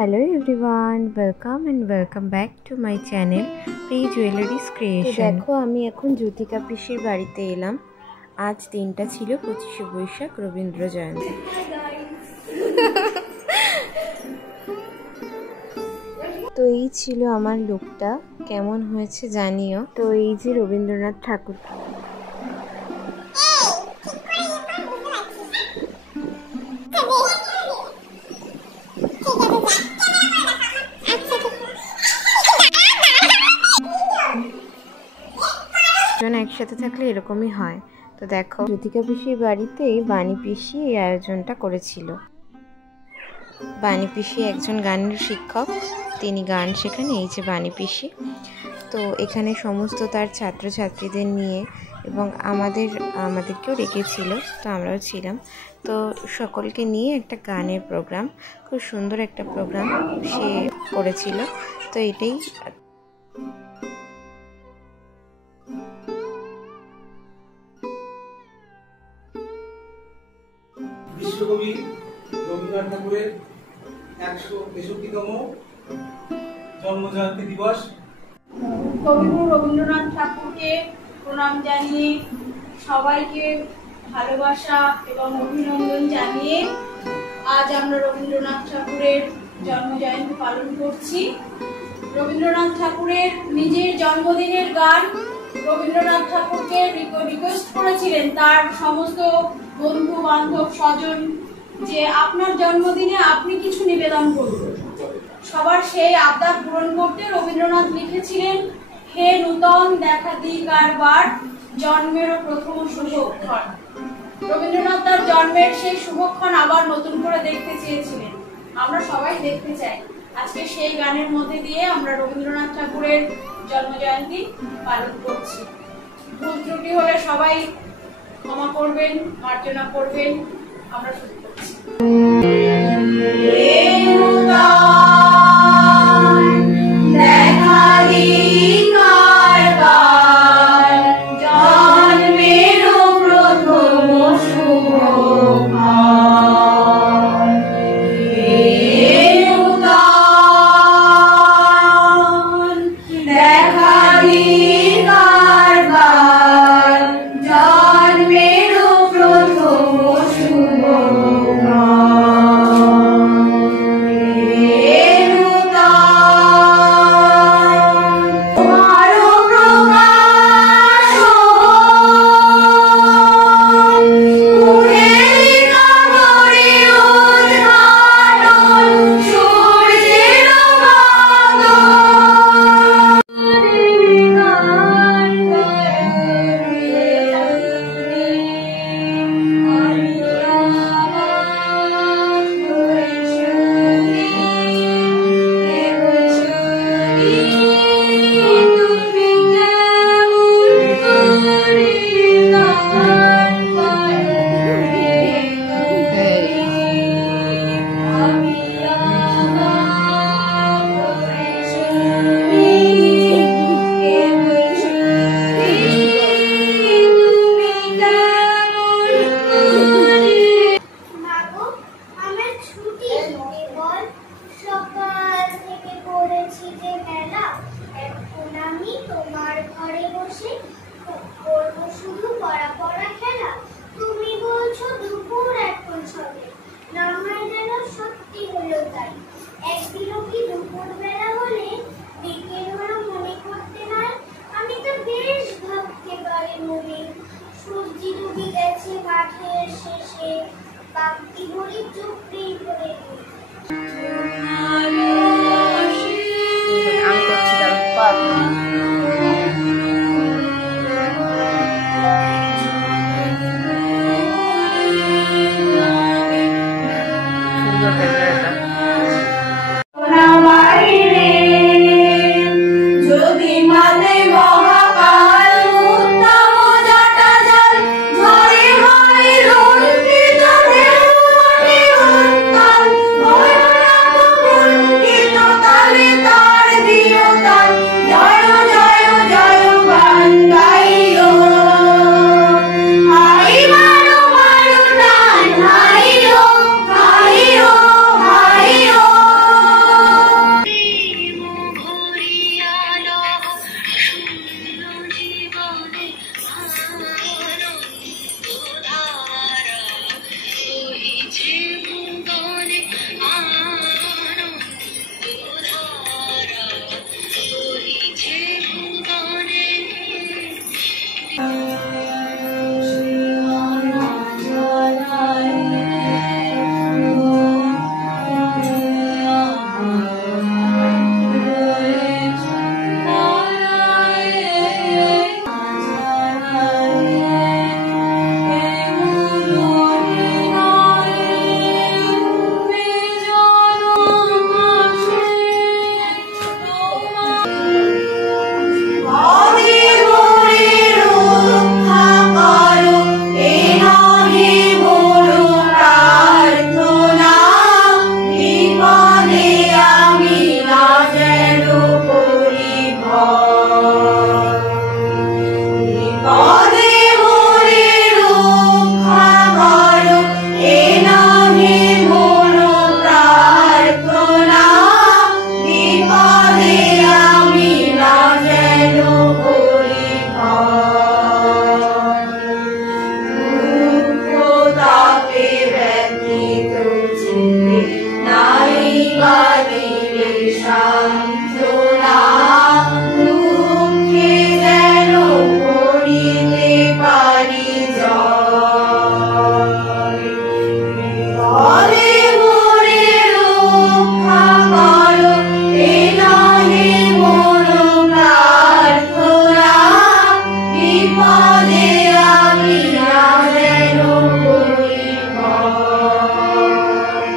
Hello everyone, welcome and welcome back to my channel pre jewelleries creation. দেখো আমি এখন জ্যোতিকা পিসির বাড়িতে এলাম। আজ দিনটা ছিল 25শে বৈশাখ, রবীন্দ্র জয়ন্তী। তো এই ছিল আমার লুকটা, কেমন হয়েছে জানিও। তো এই যে রবীন্দ্রনাথ ঠাকুর, একসাথে থাকলে এরকমই হয়। তো দেখো জ্যোতিকা পিসির বাড়িতে বাণী পিসি এই আয়োজনটা করেছিল। বাণী পিসি একজন গানের শিক্ষক, তিনি গান শেখান। এই যে বাণী পিসি, তো এখানে সমস্ত তার ছাত্রছাত্রীদের নিয়ে এবং আমাদেরকেও ডেকেছিল, তো আমরাও ছিলাম। তো সকলকে নিয়ে একটা গানের প্রোগ্রাম, খুব সুন্দর একটা প্রোগ্রাম সে করেছিল। তো এটাই বিশ্বকবি রবীন্দ্রনাথ ঠাকুরের 163তম জন্মজয়ন্তী দিবস। কবিগুরু রবীন্দ্রনাথ ঠাকুরকে প্রণাম জানিয়ে, সবাইকে ভালোবাসা এবং অভিনন্দন জানিয়ে আজ আমরা রবীন্দ্রনাথ ঠাকুরের জন্মজয়ন্তী পালন করছি। রবীন্দ্রনাথ ঠাকুরের নিজের জন্মদিনের গান রবীন্দ্রনাথ ঠাকুরকে রিকোয়েস্ট করেছিলেন তার সমস্ত বন্ধু বান্ধব স্বজন যে আপনার জন্মদিনে আপনি কিছু নিবেদন করুন। সবার সেই আবদার পূরণ করতে রবীন্দ্রনাথ লিখেছিলেন, হে নূতন দেখা দিক আর বার, জন্মেরও প্রথম শুভক্ষণ। রবীন্দ্রনাথ তার জন্মের সেই শুভক্ষণ আবার নতুন করে দেখতে চেয়েছিলেন। আমরা সবাই দেখতে চাই। আজকে সেই গানের মধ্যে দিয়ে আমরা রবীন্দ্রনাথ ঠাকুরের জন্মজয়ন্তী পালন করছি। ভুল ত্রুটি হলে সবাই ক্ষমা করবেন, মার্জনা করবেন। আমরা শুরু করছি। ধরে হয় রঞ্জিত দেওয়ানি উত্তাল বাদিলে সান্ত্বনা দুঃখে যেন করিতে পারি জয়। বলে মোরে রক্ষা করো এ নহে মোর প্রার্থনা, বিপদে আমি না যেন করি ভয়।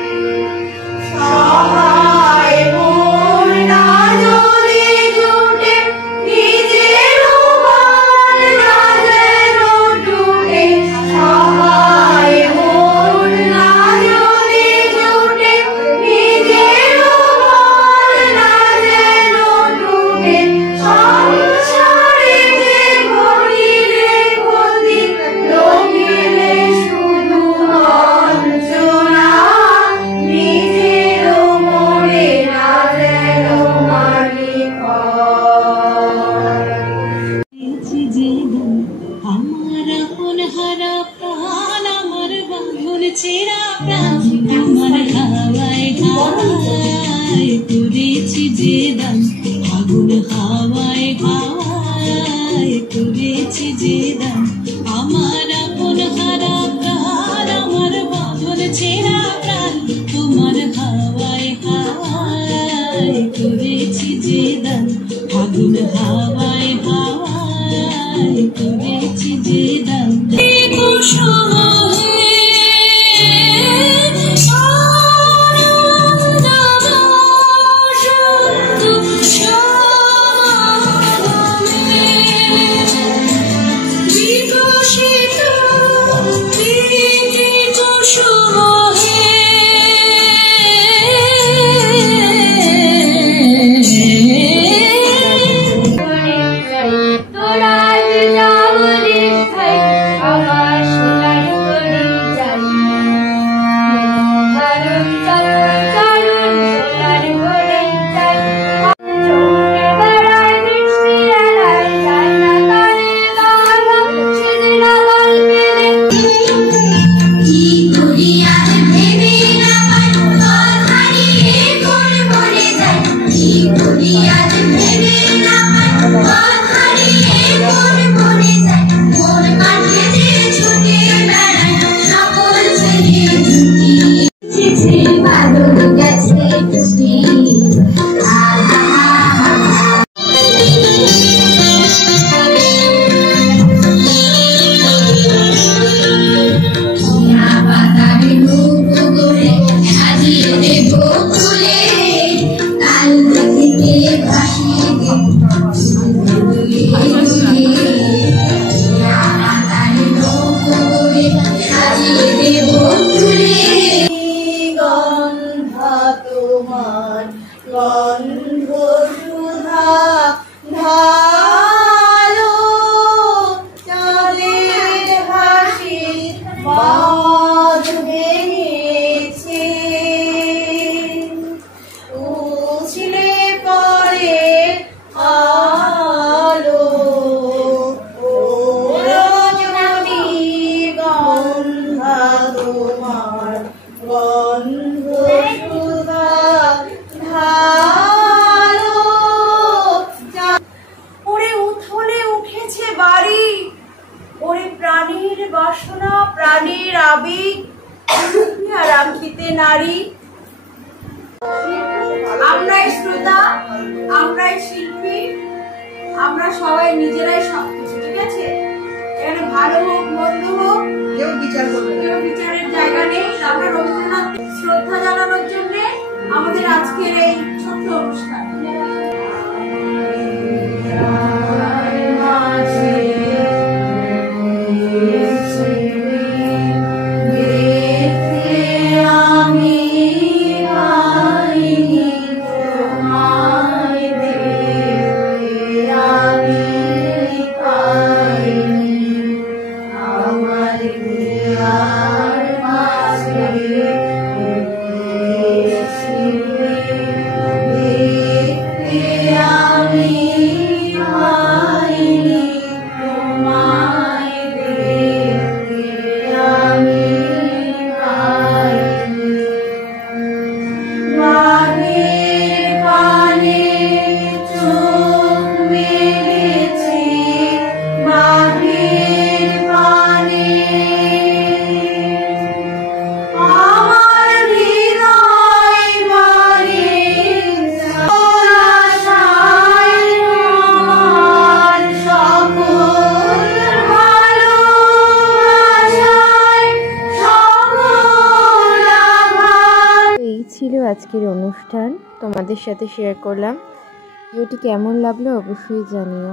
সহায় মোর না যদি জুটে, নিজের বল না যেন টুটে। সহায় মোর না যদি জুটে, নিজের বল না যেন টুটে। সংসারে যে ঘটিলে ক্ষতি, রহিলে শুধু বঞ্চনা, নিজের মনে না যেন মানি ভয়। আমার আপন হারা প্রাণ, আমার বাঁধন ছেঁড়া প্রাণ, আমার হাওয়ায় হাওয়ায় করেছি যে দাম, আগুন হাওয়ায় হাওয়ায় করেছি যে দাম। আমার আপন হারা প্রাণ, আমার বাঁধন ছেঁড়া প্রাণ, তোমার হাওয়ায় হাওয়ায় করেছি যে দাম, আগুন হাওয়ায় হাওয়ায় করেছি যে দাম। তোমার গন্ধ সুধা ঢালো, চাঁদের হাসি বাঁধ ভেঙেছে। উছলে পড়ে আলো, ও রজনী গন্ধা তোমার গন্ধ সুধা ঢালো। ওরে উথলে উঠেছে বাড়ি, ওরে প্রাণীর বাসনা প্রাণীর আবেগ রাখিতে নারী। আমরাই শ্রোতা, আমরাই শিল্পী, আমরা সবাই নিজেরাই সবকিছু, ঠিক আছে? এখানে ভালো হোক মন্দ হোক কেউ বিচারের জায়গা নেই। আমরা রবীন্দ্রনাথ শ্রদ্ধা জানানোর জন্য আমাদের আজকের এই ছোট্ট অনুষ্ঠান। Yeah. তোমাদের সাথে শেয়ার করলাম। ভিডিওটি কেমন লাগলো অবশ্যই জানিও।